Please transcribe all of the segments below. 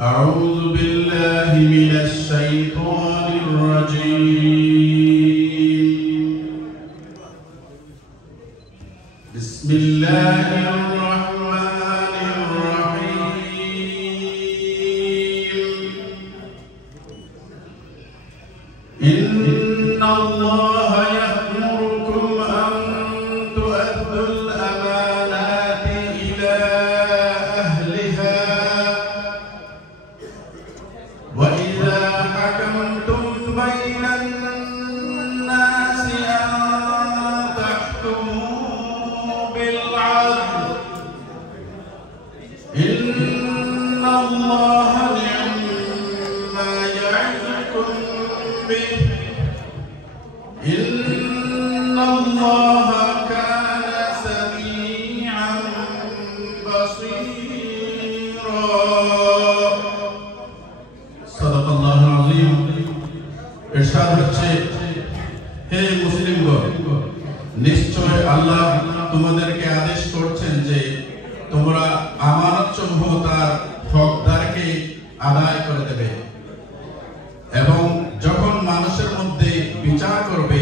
أعوذ بالله من الشيطان الرجيم بسم الله الرحمن الرحيم إن الله يأمركم أن تؤدوا الأمانات إلى أهلها وإذا حكمتم بين الناس أن تحكموا بالعدل إن الله نعم ما يعظكم به إن الله كان سميعا بصيرا صدق الله العظيم ইরশাদ হচ্ছে হে মুসলিমগণ নিশ্চয় আল্লাহ তোমাদেরকে আদেশ করছেন যে তোমরা আমানতসমূহ তার হকদারকে আদায় করে দেবে এবং যখন মানুষের মধ্যে বিচার করবে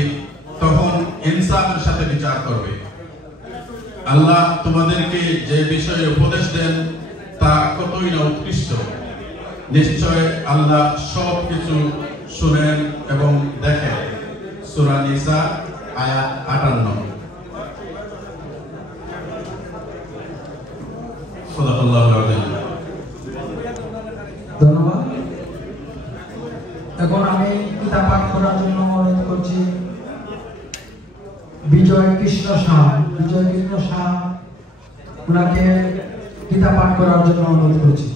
তখন ইনসাফের সাথে বিচার করবে। আল্লাহ তোমাদেরকে যে বিষয়ে উপদেশ দেন তা কতই না উৎকৃষ্ট। নিশ্চয় আল্লাহ সব কিছু শুনেন এবং দেখেন। সূরা নিসা আয়াত 58। সাদাকাল্লাহুল আযীম। ধন্যবাদ। এখন আমি কিতাব পাঠ করার জন্য অনুরোধ করছি বিজয় কৃষ্ণ শাহ, ওনাকে কিতাব পাঠ করার জন্য অনুরোধ করছি।